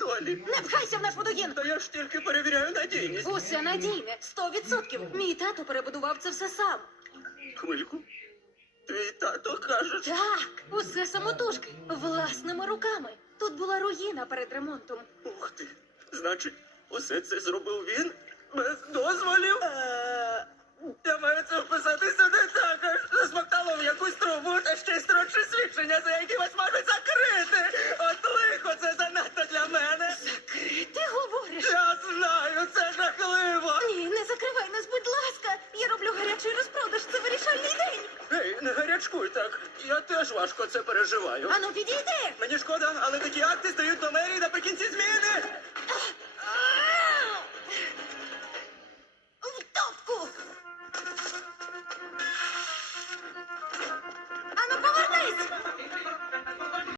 взагалі? Не пхайся в наш водогін! Та я ж тільки перевіряю надійність. Усе надійне, сто відсотків. Мій тато перебудував це все сам. Хвильку. Твій тато кажеш. Так, усе самотужки, власними руками. Тут була руїна перед ремонтом. Ух ти. Значить, усе це зробив він без дозволів? Е, Я маю це вписати сюди також. Засмоктало в якусь трубу та ще й строче свідчення, за які вас можуть Ей, не гарячкуй так. Я теж важко це переживаю. Ану, підійди. Мені шкода, але такі акти стають